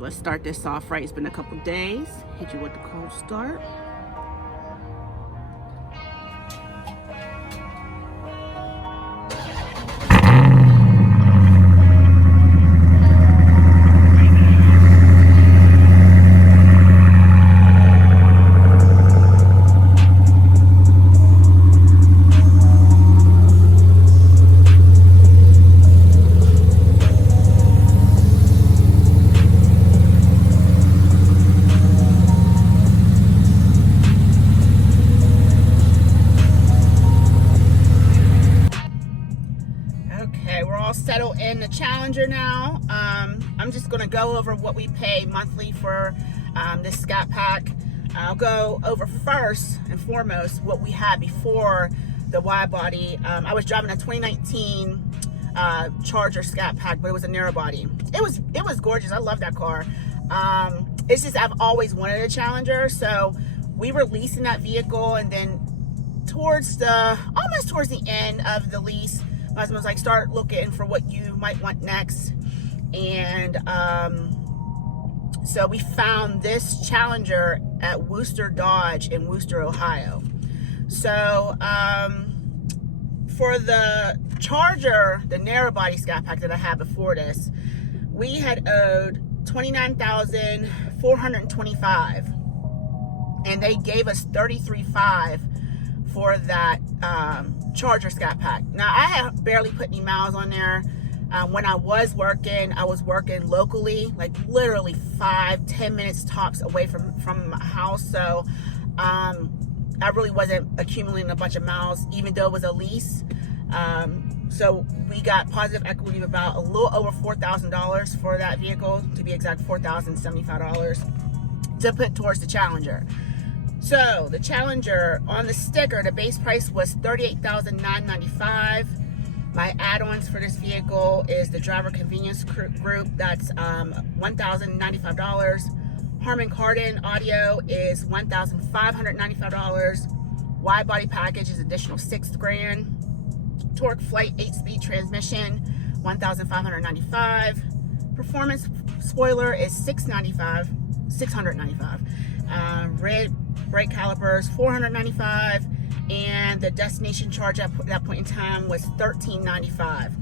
right, let's start this off right. It's been a couple days. Hit you with the cold start. Okay, we're all settled in the Challenger now. I'm just gonna go over what we pay monthly for this Scat Pack. I'll go over first and foremost what we had before the wide body. I was driving a 2019 Charger Scat Pack, but it was a narrow body. It was gorgeous. I love that car. It's just I've always wanted a Challenger, so we were leasing that vehicle, and then almost towards the end of the lease, my husband was like, start looking for what you might want next. And so we found this Challenger at Wooster Dodge in Wooster, Ohio. So for the Charger, the narrow body Scat Pack that I had before this, we had owed $29,425, and they gave us $33,500 for that Charger Scat Pack. Now, I have barely put any miles on there. When I was working locally, like literally 5-10 minutes tops away from my house. So I really wasn't accumulating a bunch of miles, even though it was a lease. So we got positive equity of about a little over $4,000 for that vehicle, to be exact, $4,075 to put towards the Challenger. So the Challenger, on the sticker, the base price was $38,995. My add-ons for this vehicle is the driver convenience group. That's $1,095. Harman Kardon audio is $1,595. Wide body package is additional $6,000. Torque Flight 8-speed transmission, $1,595. Performance spoiler is $695. Red brake calipers, $495, and the destination charge at that point in time was $1395,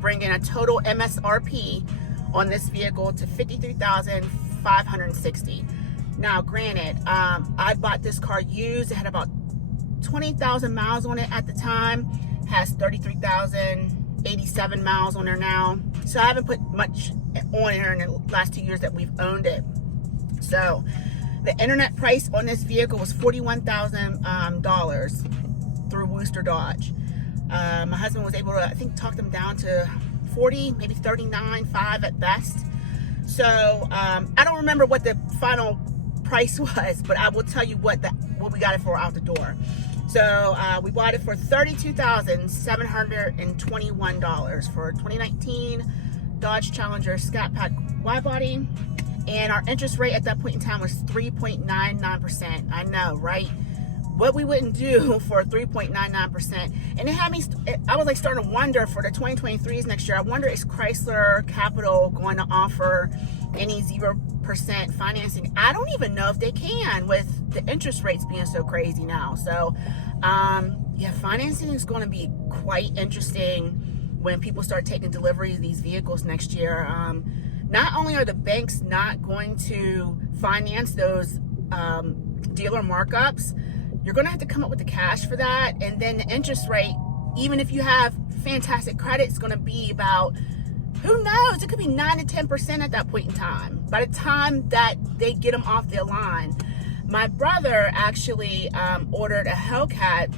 bringing a total MSRP on this vehicle to $53,560. Now, granted, I bought this car used. It had about 20,000 miles on it at the time. Has 33,087 miles on there now. So I haven't put much on here in the last 2 years that we've owned it. So the internet price on this vehicle was $41,000 through Wooster Dodge. My husband was able to, I think, talk them down to 40, maybe 39.5 at best. So I don't remember what the final price was, but I will tell you what we got it for out the door. So we bought it for $32,721 for a 2019 Dodge Challenger Scat Pack wide body. And our interest rate at that point in time was 3.99%. I know, right? What we wouldn't do for 3.99%. And it had me, I was like starting to wonder for the 2023s next year. I wonder, is Chrysler Capital going to offer any 0% financing? I don't even know if they can, with the interest rates being so crazy now. So, yeah, financing is going to be quite interesting when people start taking delivery of these vehicles next year. Not only are the banks not going to finance those dealer markups, you're going to have to come up with the cash for that. And then the interest rate, even if you have fantastic credit, it's going to be about, who knows, it could be 9 to 10% at that point in time. By the time that they get them off their line. My brother actually ordered a Hellcat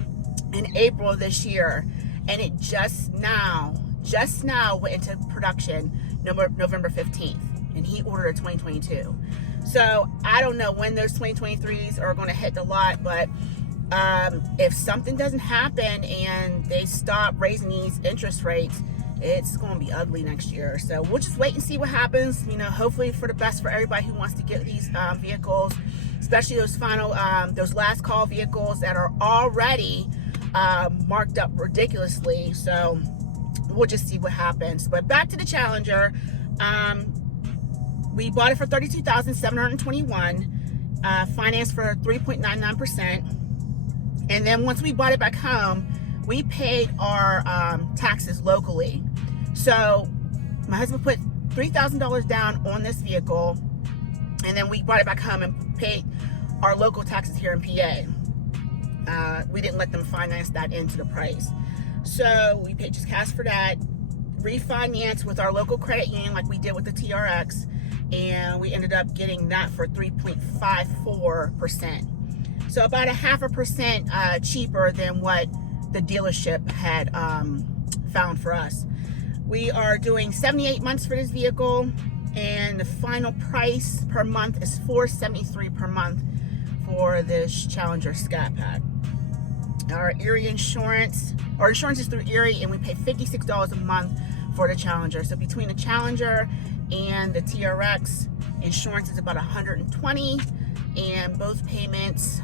in April of this year, and it just now went into production November 15th, and he ordered a 2022. So I don't know when those 2023s are going to hit the lot, but if something doesn't happen and they stop raising these interest rates, it's going to be ugly next year. So we'll just wait and see what happens. You know, hopefully for the best for everybody who wants to get these vehicles, especially those those last call vehicles that are already marked up ridiculously. So we'll just see what happens. But back to the Challenger. we bought it for $32,721, financed for 3.99%. And then once we bought it back home, we paid our taxes locally. So my husband put $3,000 down on this vehicle, and then we brought it back home and paid our local taxes here in PA. We didn't let them finance that into the price. So we paid just cash for that, refinance with our local credit union like we did with the TRX, and we ended up getting that for 3.54%. So about 0.5% cheaper than what the dealership had found for us. We are doing 78 months for this vehicle, and the final price per month is $473 per month for this Challenger Scat Pack. Our Erie insurance, our insurance is through Erie, and we pay $56 a month for the Challenger. So between the Challenger and the TRX, insurance is about $120, and both payments,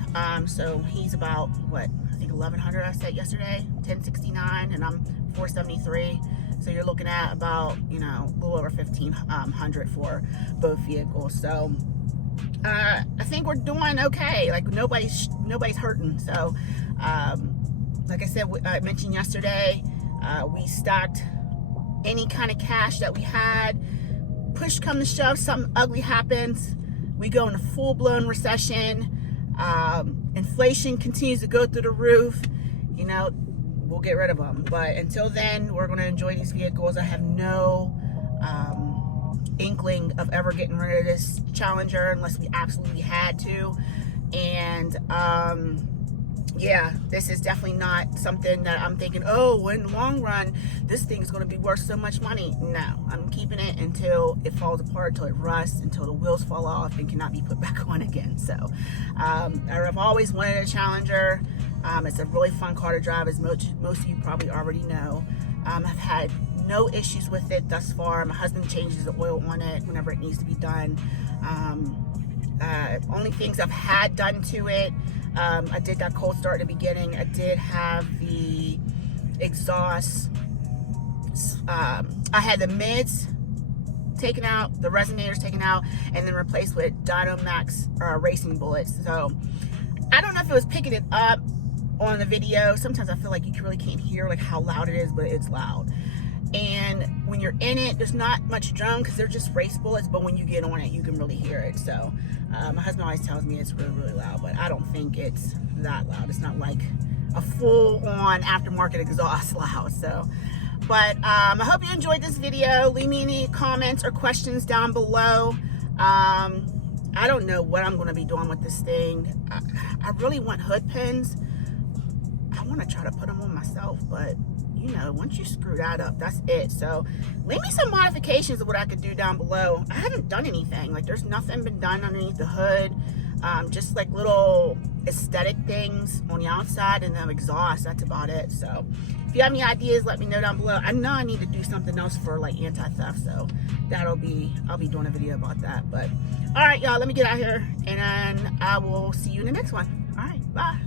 so he's about what, I think $1,100 I said yesterday, $1,069, and I'm $473. So you're looking at about, you know, a little over $1,500 for both vehicles. So I think we're doing okay. Like nobody's hurting. So like I said, I mentioned yesterday, we stocked any kind of cash that we had. Push come to shove, something ugly happens, we go into full-blown recession, inflation continues to go through the roof, you know, we'll get rid of them. But until then, we're going to enjoy these vehicles. I have no inkling of ever getting rid of this Challenger unless we absolutely had to. And yeah, this is definitely not something that I'm thinking, oh, in the long run, this thing's going to be worth so much money. No, I'm keeping it until it falls apart, until it rusts, until the wheels fall off and cannot be put back on again. So I've always wanted a Challenger. It's a really fun car to drive, as most of you probably already know. I've had no issues with it thus far. My husband changes the oil on it whenever it needs to be done. Only things I've had done to it, I did that cold start in the beginning. I did have the exhaust. I had the mids taken out, the resonators taken out, and then replaced with Dynomax racing bullets. So I don't know if it was picking it up on the video. Sometimes I feel like you really can't hear like how loud it is, but it's loud. And when you're in it, there's not much drone because they're just race bullets, but when you get on it, you can really hear it. So my husband always tells me it's really, really loud, but I don't think it's that loud. It's not like a full-on aftermarket exhaust loud. So, but I hope you enjoyed this video. Leave me any comments or questions down below. I don't know what I'm going to be doing with this thing. I really want hood pins. I want to try to put them on myself, but you know, once you screw that up, that's it. So leave me some modifications of what I could do down below. I haven't done anything. Like, there's nothing been done underneath the hood. Just like little aesthetic things on the outside and the exhaust. That's about it. So if you have any ideas, let me know down below. I know I need to do something else for like anti-theft, so I'll be doing a video about that. But all right, y'all, let me get out here, and then I will see you in the next one. All right, bye.